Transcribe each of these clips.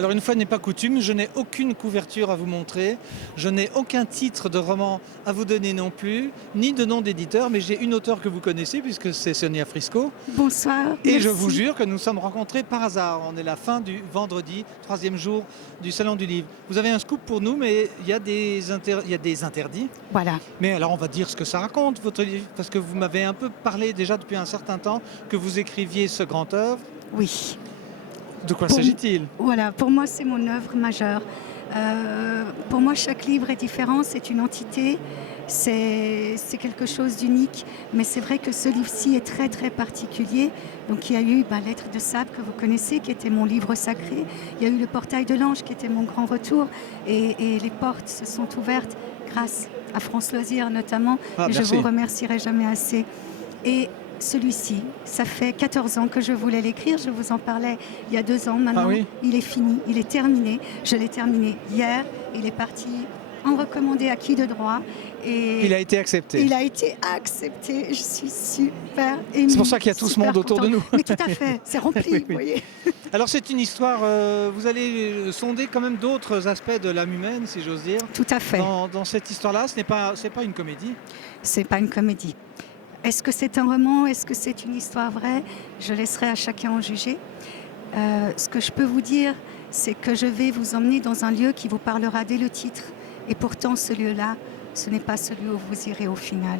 Alors une fois n'est pas coutume, je n'ai aucune couverture à vous montrer, je n'ai aucun titre de roman à vous donner non plus, ni de nom d'éditeur, mais j'ai une auteure que vous connaissez puisque c'est Sonia Frisco. Bonsoir. Et merci. je vous jure que nous sommes rencontrés par hasard. On est la fin du vendredi, 3e jour du Salon du Livre. Vous avez un scoop pour nous, mais il y a des interdits. Voilà. Mais alors on va dire ce que ça raconte, votre livre, parce que vous m'avez un peu parlé déjà depuis un certain temps que vous écriviez ce grand œuvre. Oui. De quoi s'agit-il? Voilà, pour moi c'est mon œuvre majeure. Pour moi chaque livre est différent, c'est une entité, c'est quelque chose d'unique. Mais c'est vrai que ce livre-ci est très très particulier. Donc il y a eu Lettres de sable que vous connaissez, qui était mon livre sacré. Il y a eu Le portail de l'ange qui était mon grand retour. Et les portes se sont ouvertes grâce à France Loisirs notamment. Et je vous remercierai jamais assez. Et celui-ci, ça fait 14 ans que je voulais l'écrire, je vous en parlais il y a 2 ans maintenant. Ah oui. Il est fini, il est terminé. Je l'ai terminé hier, il est parti en recommandé à qui de droit. Et il a été accepté. Il a été accepté, je suis super émue. C'est pour ça qu'il y a tout ce monde autour de nous. Mais tout à fait, c'est rempli, oui, vous voyez. Alors c'est une histoire, vous allez sonder quand même d'autres aspects de l'âme humaine, si j'ose dire. Tout à fait. Dans cette histoire-là, c'est pas une comédie. C'est pas une comédie. Est-ce que c'est un roman? Est-ce que c'est une histoire vraie? Je laisserai à chacun en juger. Ce que je peux vous dire, c'est que je vais vous emmener dans un lieu qui vous parlera dès le titre. Et pourtant, ce lieu-là, ce n'est pas celui où vous irez au final.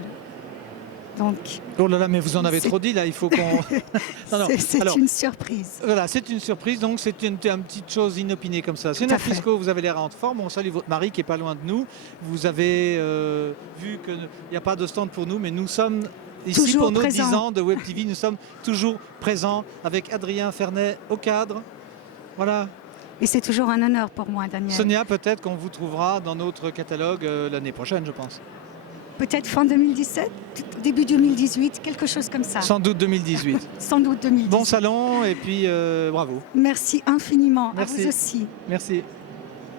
Donc, oh là là, mais vous en avez trop dit là, il faut qu'on... c'est une surprise. Voilà, c'est une surprise, donc c'est une petite chose inopinée comme ça. Sonia Frisco, vous avez l'air en forme, on salue votre mari qui est pas loin de nous. Vous avez vu qu'il n'y a pas de stand pour nous, mais nous sommes ici toujours pour nos présent. 10 ans de Web TV, nous sommes toujours présents avec Adrien Fernet au cadre. Voilà. Et c'est toujours un honneur pour moi, Daniel. Sonia, peut-être qu'on vous trouvera dans notre catalogue l'année prochaine, je pense. Peut-être fin 2017, début 2018, quelque chose comme ça. Sans doute 2018. Sans doute 2018. Bon salon et puis bravo. Merci infiniment. Merci. À vous aussi. Merci.